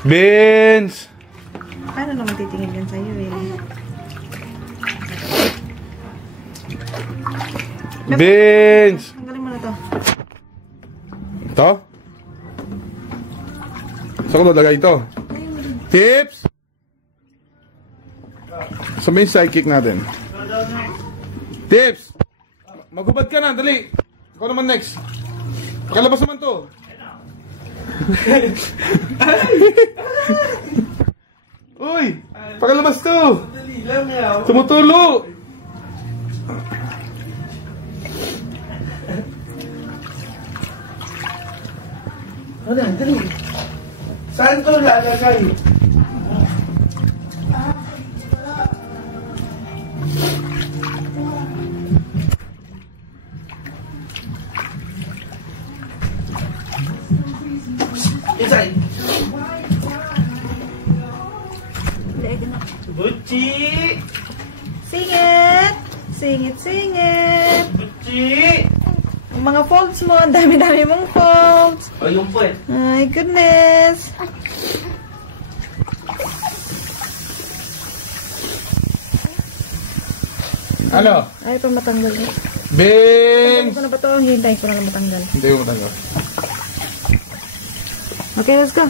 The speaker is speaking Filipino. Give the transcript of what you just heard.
Vince! Paano naman titingin yan sa'yo eh? Vince! Tanggalin mo na to. Ito? Saan ko lalagay ito? Tips! Saan ba yung sidekick natin? Tips! Maghubad ka na, dali! Ikaw naman next. Pakalabas naman to. Uy! Pakalabas to! Tumutulo! Wala, dali. Saan to lalagay? Inside. Butchi! Sing it! Sing it, sing it! Butchi! Ang mga folds mo, ang dami-dami mong folds. Oh, yung po eh. My goodness. Ano? Ay, pa matanggal. Vince! Ano ba ito? Hintayin ko na lang matanggal. Hindi mo matanggal. Okay, let's go.